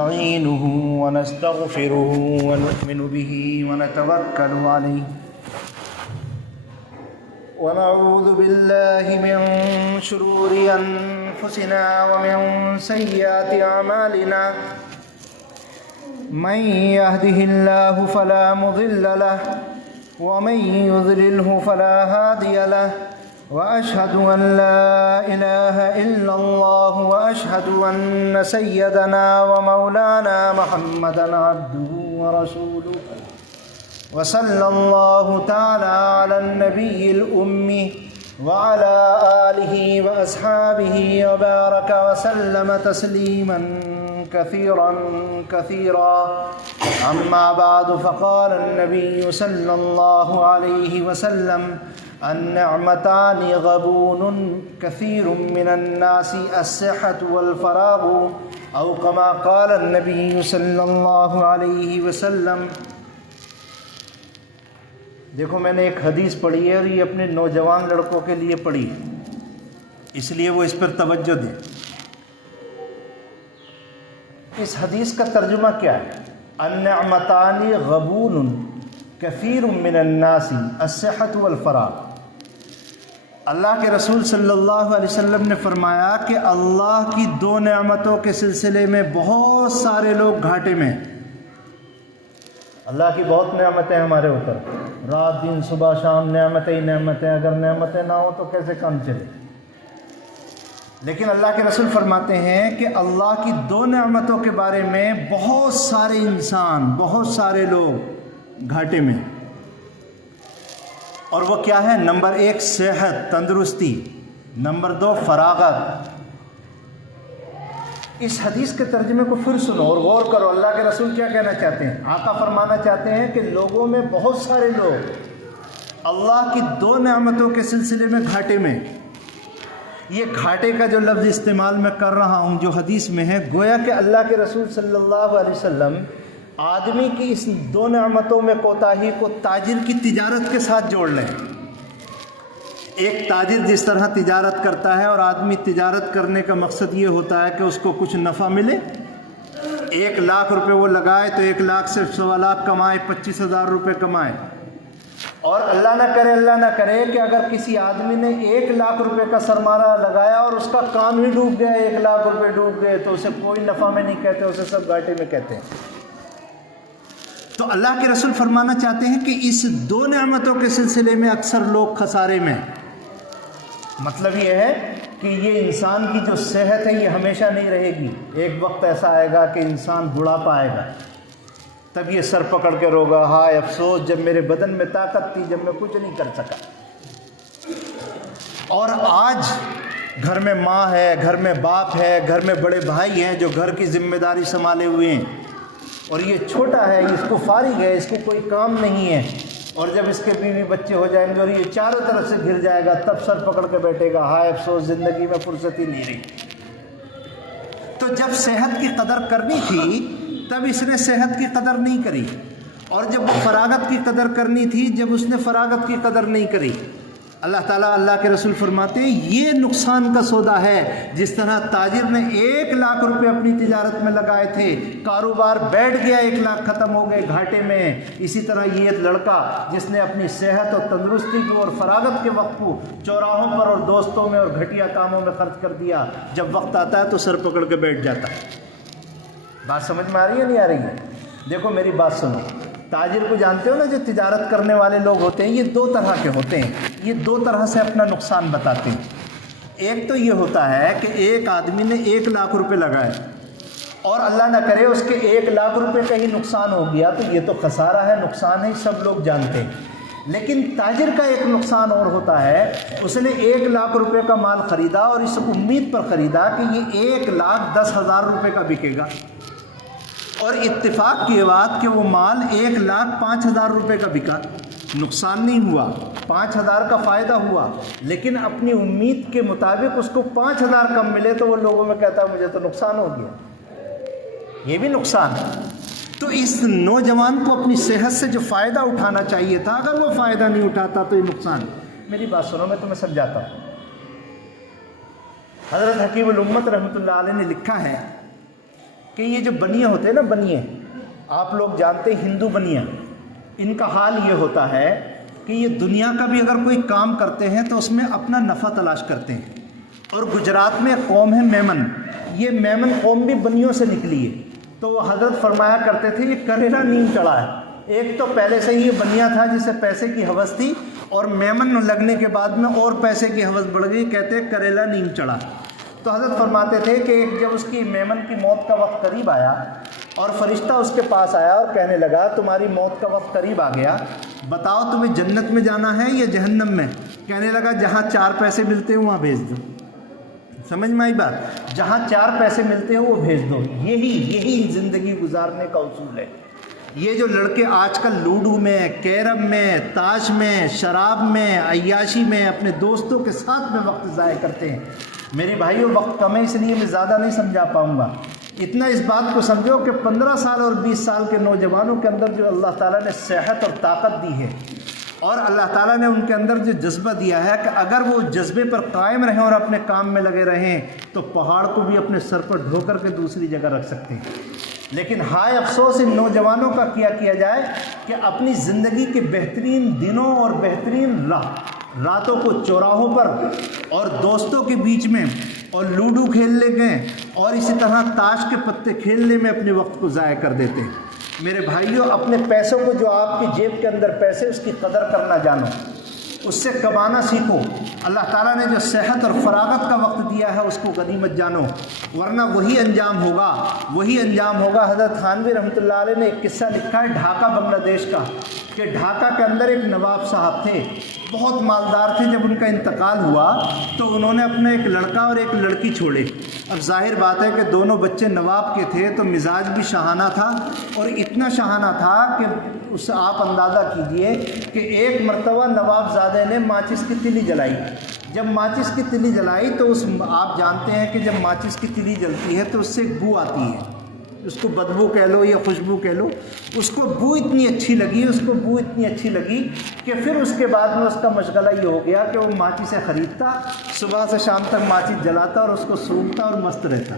نستعينه ونستغفره ونؤمن به ونتوكل عليه ونعوذ بالله من شرور أنفسنا ومن سيئات أعمالنا من يهده الله فلا مضل له ومن يضلله فلا هادي له وأشهد أن لا إله إلا الله وأشهد أن سيدنا ومولانا محمدا عبده ورسوله وصلى الله تعالى على النبي الأمي وعلى آله وأصحابه وبارك وسلم تسليما كثيرا كثيرا أما بعد فقال النبي صلى الله عليه وسلم النعمتان غبون كثير من الناس الصحة والفراغ أو كما قال النبي صلى الله عليه وسلم۔ دیکھو میں نے ایک حدیث پڑھی ہے اور یہ اپنے نوجوان لڑکوں کے لیے پڑھی ہے، اس لیے وہ اس پر توجہ دیں۔ اس حدیث کا ترجمہ کیا ہے؟ النعمتان غبون کثیر من الناس الصحة والفراغ۔ اللہ کے رسول صلی اللہ علیہ وسلم نے فرمایا کہ اللہ کی دو نعمتوں کے سلسلے میں بہت سارے لوگ گھاٹے میں ہیں۔ اللہ کی بہت نعمتیں ہمارے اوپر، رات دن صبح شام نعمتیں ہی نعمتیں، اگر نعمتیں نہ ہوں تو کیسے کام چلے؟ لیکن اللہ کے رسول فرماتے ہیں کہ اللہ کی دو نعمتوں کے بارے میں بہت سارے انسان، بہت سارے لوگ گھاٹے میں، اور وہ کیا ہے؟ نمبر 1 صحت، تندرستی، نمبر 2 فراغت۔ اس حدیث کے ترجمے کو پھر سنو اور غور کرو، اللہ کے رسول کیا کہنا چاہتے ہیں؟ آقا فرمانا چاہتے ہیں کہ لوگوں میں بہت سارے لوگ اللہ کی دو نعمتوں کے سلسلے میں گھاٹے میں۔ یہ گھاٹے کا جو لفظ استعمال میں کر رہا ہوں جو حدیث میں ہے، گویا کہ اللہ کے رسول صلی اللہ علیہ وسلم آدمی کی اس دو نعمتوں میں کوتاہی کو تاجر کی تجارت کے ساتھ جوڑ لیں۔ ایک تاجر جس طرح تجارت کرتا ہے، اور آدمی تجارت کرنے کا مقصد یہ ہوتا ہے کہ اس کو کچھ نفع ملے، 1 لاکھ روپے وہ لگائے تو 1 لاکھ سے 1.25 لاکھ کمائے، 25,000 روپے کمائے۔ اور اللہ نہ کرے کہ اگر کسی آدمی نے 1 لاکھ روپے کا سرمایہ لگایا اور اس کا کام ہی ڈوب گیا، 1 لاکھ روپے ڈوب گئے، تو اسے کوئی نفع میں نہیں کہتے، اسے سب گھاٹے میں کہتے ہیں۔ تو اللہ کے رسول فرمانا چاہتے ہیں کہ اس دو نعمتوں کے سلسلے میں اکثر لوگ خسارے میں۔ مطلب یہ ہے کہ یہ انسان کی جو صحت ہے یہ ہمیشہ نہیں رہے گی، ایک وقت ایسا آئے گا کہ انسان بڑھاپا آئے گا، تب یہ سر پکڑ کے روگا، ہائے افسوس جب میرے بدن میں طاقت تھی، جب میں کچھ نہیں کر سکا۔ اور آج گھر میں ماں ہے، گھر میں باپ ہے، گھر میں بڑے بھائی ہیں جو گھر کی ذمہ داری سنبھالے ہوئے ہیں، اور یہ چھوٹا ہے، اس کو فارغ ہے، اس کو کوئی کام نہیں ہے، اور جب اس کے بیوی بچے ہو جائیں گے اور یہ چاروں طرف سے گھر جائے گا، تب سر پکڑ کے بیٹھے گا، ہائے افسوس زندگی میں فرصت ہی نہیں رہی۔ تو جب صحت کی قدر کرنی تھی تب اس نے صحت کی قدر نہیں کری، اور جب وہ فراغت کی قدر کرنی تھی جب اس نے فراغت کی قدر نہیں کری۔ اللہ تعالیٰ، اللہ کے رسول فرماتے ہیں یہ نقصان کا سودا ہے۔ جس طرح تاجر نے 1 لاکھ روپے اپنی تجارت میں لگائے تھے، کاروبار بیٹھ گیا، 1 لاکھ ختم ہو گئے گھاٹے میں، اسی طرح یہ لڑکا جس نے اپنی صحت اور تندرستی کو اور فراغت کے وقت کو چوراہوں پر اور دوستوں میں اور گھٹیا کاموں میں خرچ کر دیا، جب وقت آتا ہے تو سر پکڑ کے بیٹھ جاتا ہے۔ بات سمجھ میں آ رہی ہے نہیں آ رہی ہے؟ دیکھو میری بات سنو، تاجر کو جانتے ہو نا، جو تجارت کرنے والے لوگ ہوتے ہیں یہ 2 طرح کے ہوتے ہیں، یہ 2 طرح سے اپنا نقصان بتاتے ہیں۔ ایک تو یہ ہوتا ہے کہ ایک آدمی نے 1 لاکھ روپے لگائے اور اللہ نہ کرے اس کے 1 لاکھ روپے کا ہی نقصان ہو گیا، تو یہ تو خسارہ ہے، نقصان ہے، سب لوگ جانتے ہیں۔ لیکن تاجر کا ایک نقصان اور ہوتا ہے، اس نے 1 لاکھ روپے کا مال خریدا اور اس امید پر خریدا کہ یہ 1,10,000 روپے کا بکے گا، اور اتفاق کی بات کہ وہ مال 1,05,000 روپے کا بکا، نقصان نہیں ہوا، 5,000 کا فائدہ ہوا، لیکن اپنی امید کے مطابق اس کو 5,000 کم ملے تو وہ لوگوں میں کہتا ہے مجھے تو نقصان ہو گیا، یہ بھی نقصان ہے۔ تو اس نوجوان کو اپنی صحت سے جو فائدہ اٹھانا چاہیے تھا، اگر وہ فائدہ نہیں اٹھاتا تو یہ نقصان۔ میری بات سنو، میں تمہیں سمجھاتا ہوں۔ حضرت حکیم الامت رحمۃ اللہ علیہ نے لکھا ہے کہ یہ جو بنیے ہوتے ہیں نا، بنیے آپ لوگ جانتے ہیں ہندو بنیاں، ان کا حال یہ ہوتا ہے کہ یہ دنیا کا بھی اگر کوئی کام کرتے ہیں تو اس میں اپنا نفع تلاش کرتے ہیں. اور گجرات میں قوم ہے میمن، یہ میمن قوم بھی بنیوں سے نکلی ہے. تو وہ حضرت فرمایا کرتے تھے یہ کریلا نیم چڑھا ہے. ایک تو پہلے سے ہی یہ بنیا تھا جسے پیسے کی ہوس تھی، اور میمن لگنے کے بعد میں اور پیسے کی ہوس بڑھ گئی، کہتے ہیں کریلا نیم چڑھا. تو حضرت فرماتے تھے کہ ایک جب اس کی میمن کی موت کا وقت قریب آیا اور فرشتہ اس کے پاس آیا اور کہنے لگا تمہاری موت کا وقت قریب آ گیا، بتاؤ تمہیں جنت میں جانا ہے یا جہنم میں؟ کہنے لگا جہاں 4 پیسے ملتے ہیں وہاں بھیج دو. سمجھ میں آئی بات؟ جہاں 4 پیسے ملتے ہیں وہ بھیج دو. یہی زندگی گزارنے کا اصول ہے. یہ جو لڑکے آج کل لوڈو میں، کیرم میں، تاش میں، شراب میں، عیاشی میں اپنے دوستوں کے ساتھ میں وقت ضائع کرتے ہیں، میری بھائیوں وقت کم ہے اس لیے میں زیادہ نہیں سمجھا پاؤں گا. اتنا اس بات کو سمجھو کہ 15 سال اور 20 سال کے نوجوانوں کے اندر جو اللہ تعالیٰ نے صحت اور طاقت دی ہے، اور اللہ تعالیٰ نے ان کے اندر جو جذبہ دیا ہے کہ اگر وہ جذبے پر قائم رہیں اور اپنے کام میں لگے رہیں تو پہاڑ کو بھی اپنے سر پر ڈھو کر کے دوسری جگہ رکھ سکتے ہیں. لیکن ہائے افسوس ان نوجوانوں کا کیا جائے کہ اپنی زندگی کے بہترین دنوں اور بہترین راتوں کو چوراہوں پر اور دوستوں کے بیچ میں اور لوڈو کھیلنے میں اور اسی طرح تاش کے پتے کھیلنے میں اپنے وقت کو ضائع کر دیتے ہیں. میرے بھائیوں اپنے پیسوں کو، جو آپ کی جیب کے اندر پیسے، اس کی قدر کرنا جانو، اس سے کمانا سیکھو. اللہ تعالیٰ نے جو صحت اور فراغت کا وقت دیا ہے اس کو غنیمت جانو، ورنہ وہی انجام ہوگا. حضرت تھانوی رحمۃ اللہ علیہ نے ایک قصہ لکھا ہے ڈھاکہ بنگلہ دیش کا، کہ ڈھاکہ کے اندر ایک نواب صاحب تھے، بہت مالدار تھے. جب ان کا انتقال ہوا تو انہوں نے اپنا ایک لڑکا اور ایک لڑکی چھوڑے. اب ظاہر بات ہے کہ دونوں بچے نواب کے تھے تو مزاج بھی شاہانہ تھا، اور اتنا شاہانہ تھا کہ اس سے آپ اندازہ کیجئے کہ ایک مرتبہ نواب زادے نے ماچس کی تلی جلائی. جب ماچس کی تلی جلائی تو آپ جانتے ہیں کہ جب ماچس کی تلی جلتی ہے تو اس سے ایک بو آتی ہے، اس کو بدبو کہہ لو یا خوشبو کہہ لو. اس کو بو اتنی اچھی لگی کہ پھر اس کے بعد میں اس کا مشغلہ یہ ہو گیا کہ وہ ماچسیں خریدتا، صبح سے شام تک ماچس جلاتا اور اس کو سونگتا اور مست رہتا.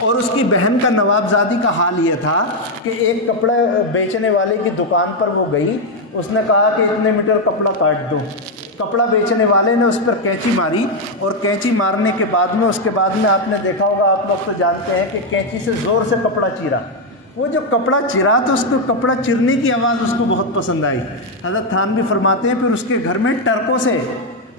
اور اس کی بہن کا نوابزادی کا حال یہ تھا کہ ایک کپڑا بیچنے والے کی دکان پر وہ گئی، اس نے کہا کہ اتنے میٹر کپڑا کاٹ دو. کپڑا بیچنے والے نے اس پر کینچی ماری، اور کینچی مارنے کے بعد میں آپ نے دیکھا ہوگا، آپ لوگ تو جانتے ہیں کہ کینچی سے زور سے کپڑا چیرا. وہ جو کپڑا چرا تو اس کو کپڑا چرنے کی آواز اس کو بہت پسند آئی. حضرت تھانوی فرماتے ہیں پھر اس کے گھر میں ٹرکوں سے،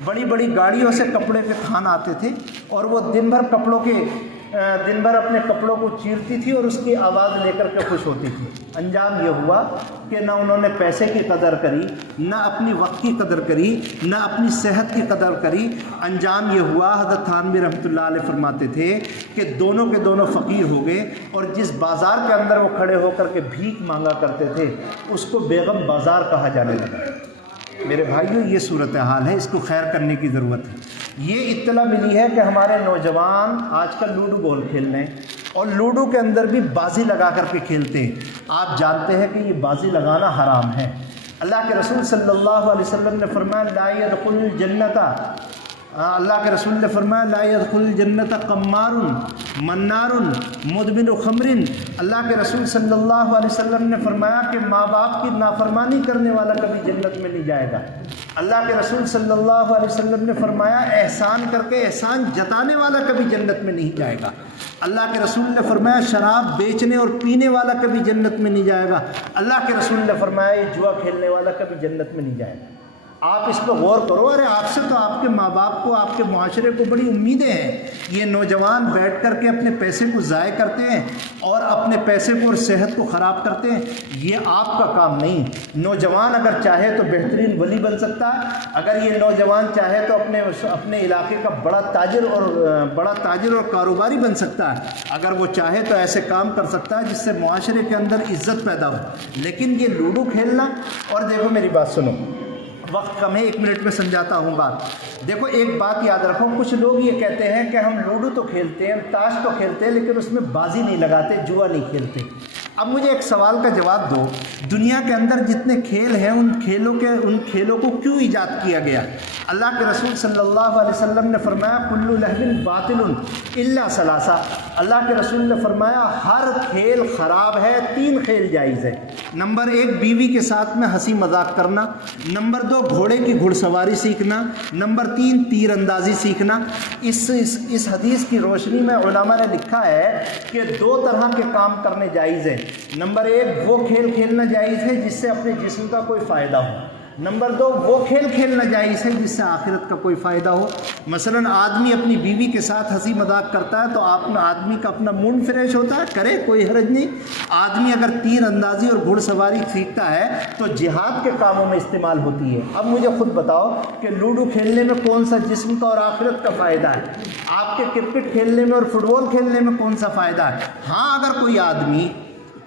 بڑی بڑی گاڑیوں سے کپڑے کے تھان آتے تھے، اور وہ دن بھر اپنے کپڑوں کو چیرتی تھی اور اس کی آواز لے کر کے خوش ہوتی تھی. انجام یہ ہوا کہ نہ انہوں نے پیسے کی قدر کری، نہ اپنی وقت کی قدر کری، نہ اپنی صحت کی قدر کری. انجام یہ ہوا، حضرت تھانوی رحمۃ اللہ علیہ فرماتے تھے کہ دونوں کے دونوں فقیر ہو گئے، اور جس بازار کے اندر وہ کھڑے ہو کر کے بھیک مانگا کرتے تھے اس کو بیگم بازار کہا جانے لگا. میرے بھائیوں یہ صورتحال ہے، اس کو خیر کرنے کی ضرورت ہے. یہ اطلاع ملی ہے کہ ہمارے نوجوان آج کل لوڈو بال کھیل رہے ہیں، اور لوڈو کے اندر بھی بازی لگا کر کے کھیلتے ہیں. آپ جانتے ہیں کہ یہ بازی لگانا حرام ہے. اللہ کے رسول صلی اللہ علیہ وسلم نے فرمایا لا يدخل الجنت، اللہ کے رسول نے فرمایا لا يدخل الجنت قمار منار مدمن خمر. اللہ کے رسول صلی اللہ علیہ وسلم نے فرمایا کہ ماں باپ کی نافرمانی کرنے والا کبھی جنت میں نہیں جائے گا. اللہ کے رسول صلی اللہ علیہ وسلم نے فرمایا احسان کر کے احسان جتانے والا کبھی جنت میں نہیں جائے گا. اللہ کے رسول نے فرمایا شراب بیچنے اور پینے والا کبھی جنت میں نہیں جائے گا. اللہ کے رسول نے فرمایا یہ جوا کھیلنے والا کبھی جنت میں نہیں جائے گا. آپ اس پہ غور کرو. ارے آپ سے تو آپ کے ماں باپ کو، آپ کے معاشرے کو بڑی امیدیں ہیں. یہ نوجوان بیٹھ کر کے اپنے پیسے کو ضائع کرتے ہیں اور اپنے پیسے کو اور صحت کو خراب کرتے ہیں. یہ آپ کا کام نہیں. نوجوان اگر چاہے تو بہترین ولی بن سکتا ہے. اگر یہ نوجوان چاہے تو اپنے علاقے کا بڑا تاجر اور کاروباری بن سکتا ہے. اگر وہ چاہے تو ایسے کام کر سکتا ہے جس سے معاشرے کے اندر عزت پیدا ہو. لیکن یہ لوڈو کھیلنا، اور دیکھو میری بات سنو، وقت کم ہے، 1 منٹ میں سمجھاتا ہوں بات. دیکھو ایک بات یاد رکھو، کچھ لوگ یہ کہتے ہیں کہ ہم لوڈو تو کھیلتے ہیں، تاش تو کھیلتے ہیں، لیکن اس میں بازی نہیں لگاتے، جوا نہیں کھیلتے. اب مجھے ایک سوال کا جواب دو، دنیا کے اندر جتنے کھیل ہیں ان کھیلوں کو کیوں ایجاد کیا گیا؟ اللہ کے رسول صلی اللہ علیہ وسلم نے فرمایا کل لہو باطل الا ثلاثہ، اللہ کے رسول نے فرمایا ہر کھیل خراب ہے، 3 کھیل جائز ہے۔ نمبر 1 بیوی کے ساتھ میں ہنسی مذاق کرنا، نمبر 2 گھوڑے کی گھڑ سواری سیکھنا، نمبر 3 تیر اندازی سیکھنا۔ اس حدیث کی روشنی میں علماء نے لکھا ہے کہ 2 طرح کے کام کرنے جائز ہیں۔ نمبر 1 وہ کھیل کھیلنا جائز ہے جس سے اپنے جسم کا کوئی فائدہ ہو، نمبر 2 وہ کھیل کھیلنا جائز ہے جس سے آخرت کا کوئی فائدہ ہو۔ مثلا آدمی اپنی بیوی کے ساتھ ہنسی مذاق کرتا ہے تو آدمی کا اپنا موڈ فریش ہوتا ہے، کرے کوئی حرج نہیں۔ آدمی اگر تیر اندازی اور گھڑ سواری سیکھتا ہے تو جہاد کے کاموں میں استعمال ہوتی ہے۔ اب مجھے خود بتاؤ کہ لوڈو کھیلنے میں کون سا جسم کا اور آخرت کا فائدہ ہے؟ آپ کے کرکٹ کھیلنے میں اور فٹ بال کھیلنے میں کون سا فائدہ ہے؟ ہاں، اگر کوئی آدمی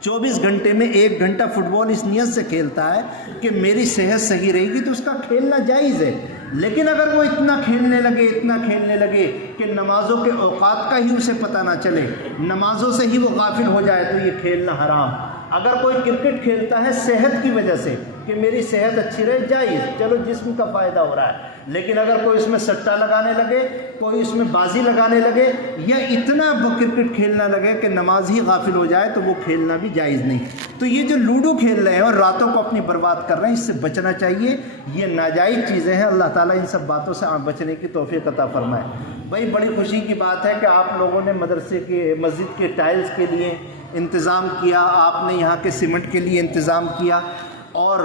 24 گھنٹے میں 1 گھنٹہ فٹ بال اس نیت سے کھیلتا ہے کہ میری صحت صحیح رہے گی تو اس کا کھیلنا جائز ہے، لیکن اگر وہ اتنا کھیلنے لگے کہ نمازوں کے اوقات کا ہی اسے پتہ نہ چلے، نمازوں سے ہی وہ غافل ہو جائے تو یہ کھیلنا حرام۔ اگر کوئی کرکٹ کھیلتا ہے صحت کی وجہ سے کہ میری صحت اچھی رہے، جائز، چلو جسم کا فائدہ ہو رہا ہے، لیکن اگر کوئی اس میں سٹا لگانے لگے، کوئی اس میں بازی لگانے لگے یا اتنا کرکٹ کھیلنا لگے کہ نماز ہی غافل ہو جائے تو وہ کھیلنا بھی جائز نہیں۔ تو یہ جو لوڈو کھیل رہے ہیں اور راتوں کو اپنی برباد کر رہے ہیں، اس سے بچنا چاہیے، یہ ناجائز چیزیں ہیں۔ اللہ تعالیٰ ان سب باتوں سے بچنے کی توفیق عطا فرمائے۔ بھائی بڑی خوشی کی بات ہے کہ آپ لوگوں نے مدرسے کے مسجد کے ٹائلز کے لیے انتظام کیا، آپ نے یہاں کے سیمنٹ کے لیے انتظام کیا، اور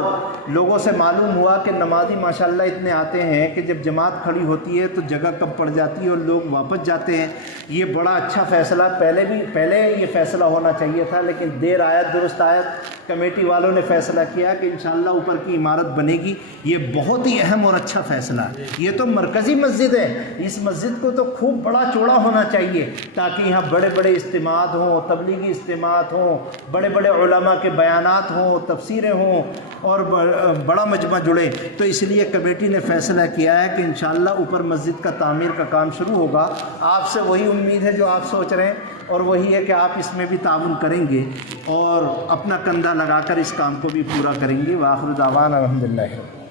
لوگوں سے معلوم ہوا کہ نمازی ماشاءاللہ اتنے آتے ہیں کہ جب جماعت کھڑی ہوتی ہے تو جگہ کم پڑ جاتی ہے اور لوگ واپس جاتے ہیں۔ یہ بڑا اچھا فیصلہ، پہلے یہ فیصلہ ہونا چاہیے تھا، لیکن دیر آیت درست آیت، کمیٹی والوں نے فیصلہ کیا کہ انشاءاللہ اوپر کی عمارت بنے گی۔ یہ بہت ہی اہم اور اچھا فیصلہ ہے۔ یہ تو مرکزی مسجد ہے، اس مسجد کو تو خوب بڑا چوڑا ہونا چاہیے تاکہ یہاں بڑے بڑے اجتماعات ہوں، تبلیغی اجتماعات ہوں، بڑے بڑے علماء کے بیانات ہوں، تفسیریں ہوں اور بڑا مجمع جڑے۔ تو اس لیے کمیٹی نے فیصلہ کیا ہے کہ انشاءاللہ اوپر مسجد کا تعمیر کا کام شروع ہوگا۔ آپ سے وہی امید ہے جو آپ سوچ رہے ہیں، اور وہی ہے کہ آپ اس میں بھی تعاون کریں گے اور اپنا کندھا لگا کر اس کام کو بھی پورا کریں گے۔ وآخر دعوانا الحمدللہ۔